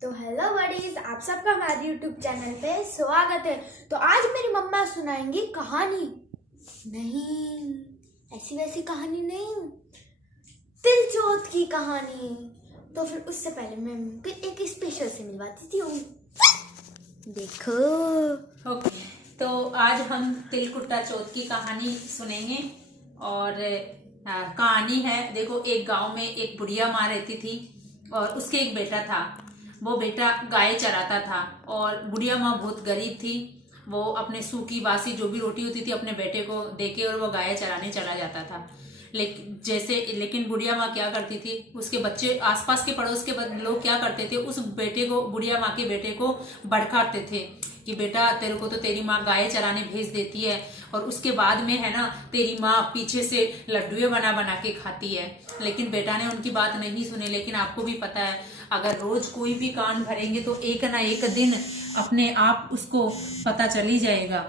तो hello buddies, आप सबका हमारे यूट्यूब चैनल पे स्वागत है। तो आज मेरी मम्मा सुनाएंगी कहानी। नहीं, ऐसी वैसी कहानी नहीं, तिलचोट की कहानी। तो फिर उससे पहले मैं उनको एक स्पेशल से मिलवाती थी। देखो। ओके, तो आज हम तिलकुट्टा चौथ की कहानी सुनेंगे। और कहानी है, देखो, एक गांव में एक बुढ़िया माँ रहती थी और उसके एक बेटा था। वो बेटा गाय चराता था और बुढ़िया माँ बहुत गरीब थी। वो अपने सूखी बासी जो भी रोटी होती थी अपने बेटे को देके और वो गाय चराने चला जाता था। लेकिन बुढ़िया माँ क्या करती थी, उसके बच्चे, आसपास के पड़ोस के लोग क्या करते थे, उस बेटे को, बुढ़िया माँ के बेटे को भड़काते थे कि बेटा, तेरे को तो तेरी माँ गाय चराने भेज देती है और उसके बाद में है ना, तेरी माँ पीछे से लड्डुए बना बना के खाती है। लेकिन बेटा ने उनकी बात नहीं सुनी। लेकिन आपको भी पता है, अगर रोज कोई भी कान भरेंगे तो एक ना एक दिन अपने आप उसको पता चल ही जाएगा।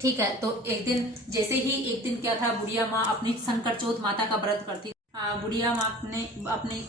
ठीक है, तो एक दिन क्या था, बुढ़िया माँ अपनी संकट चौथ माता का व्रत करती। बुढ़िया माँ ने अपने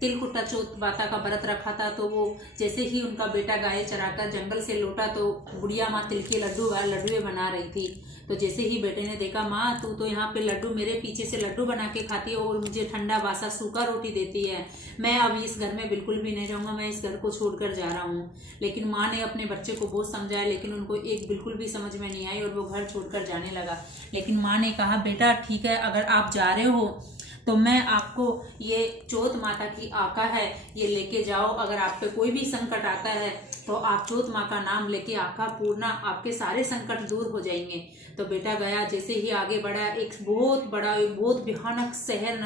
तिलकुट्टा चौथ माता का व्रत रखा था। तो वो जैसे ही उनका बेटा गाय चराकर जंगल से लौटा तो बुढ़िया माँ तिल के लड्डुए बना रही थी। तो जैसे ही बेटे ने देखा, माँ तू तो यहाँ पे लड्डू, मेरे पीछे से लड्डू बना के खाती है और मुझे ठंडा बासा सूखा रोटी देती है, मैं अब इस घर में बिल्कुल भी नहीं रहूंगा, मैं इस घर को छोड़कर जा रहा हूँ। लेकिन माँ ने अपने बच्चे को बहुत समझाया, लेकिन उनको एक बिल्कुल भी समझ में नहीं आई और वो घर छोड़कर जाने लगा। लेकिन माँ ने कहा, बेटा ठीक है, अगर आप जा रहे हो तो मैं आपको ये चौथ माता की आका है, ये लेके जाओ। अगर आप पे कोई भी संकट आता है तो आप चौथ माँ का नाम लेके आका पूर्णा, आपके सारे संकट दूर हो जाएंगे। तो बेटा गया, जैसे ही आगे बढ़ा, एक बहुत भयानक शहर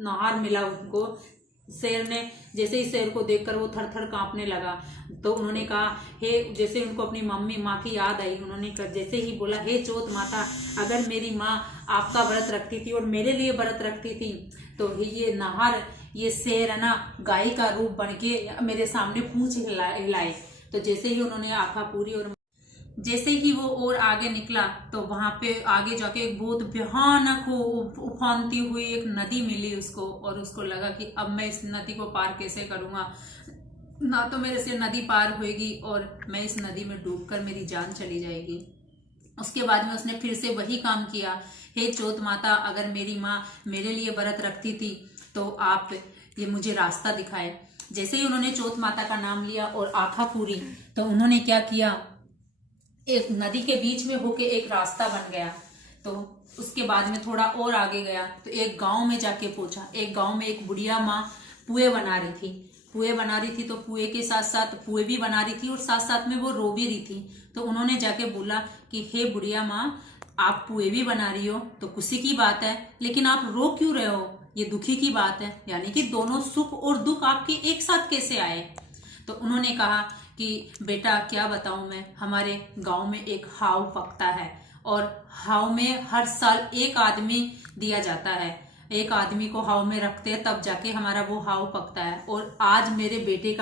नहार मिला उनको। शेर ने, जैसे ही शेर को देखकर वो थर थर कांपने लगा। तो उन्होंने कहा, हे, जैसे उनको अपनी मम्मी माँ की याद आई, उन्होंने जैसे ही बोला, हे चौथ माता, अगर मेरी माँ आपका व्रत रखती थी और मेरे लिए व्रत रखती थी तो ये नहर, ये शेर है ना, गाय का रूप बन के मेरे सामने पूंछ हिलाए। तो जैसे ही उन्होंने आँखा पूरी और जैसे ही वो और आगे निकला तो वहां पे आगे जाके एक बहुत भयानक उफानती हुई एक नदी मिली उसको। और उसको लगा कि अब मैं इस नदी को पार कैसे करूंगा, ना तो मेरे से नदी पार होएगी और मैं इस नदी में डूबकर मेरी जान चली जाएगी। उसके बाद में उसने फिर से वही काम किया, हे चौथ माता, अगर मेरी माँ मेरे लिए व्रत रखती थी तो आप ये मुझे रास्ता दिखाए। जैसे ही उन्होंने चौथ माता का नाम लिया और आँखा पूरी, तो उन्होंने क्या किया, एक नदी के बीच में होके एक रास्ता बन गया। तो उसके बाद में थोड़ा और आगे गया तो एक गांव में जाके पहुंचा। एक गांव में एक बुढ़िया माँ पुए बना रही थी। तो पुए के साथ साथ पुए भी बना रही थी और साथ साथ में वो रो भी रही थी। तो उन्होंने जाके बोला कि हे बुढ़िया माँ, आप पुए भी बना रही हो तो खुशी की बात है, लेकिन आप रो क्यों रहे हो, ये दुखी की बात है। यानी कि दोनों सुख और दुख आपके एक साथ कैसे आए। तो उन्होंने कहा कि बेटा, क्या बताऊं मैं, हमारे गांव में एक हाव पकता है और हाव में हर साल एक आदमी दिया जाता है। एक आदमी को हाव में रखते हैं तब जाके हमारा वो हाव पकता है। और आज मेरे बेटे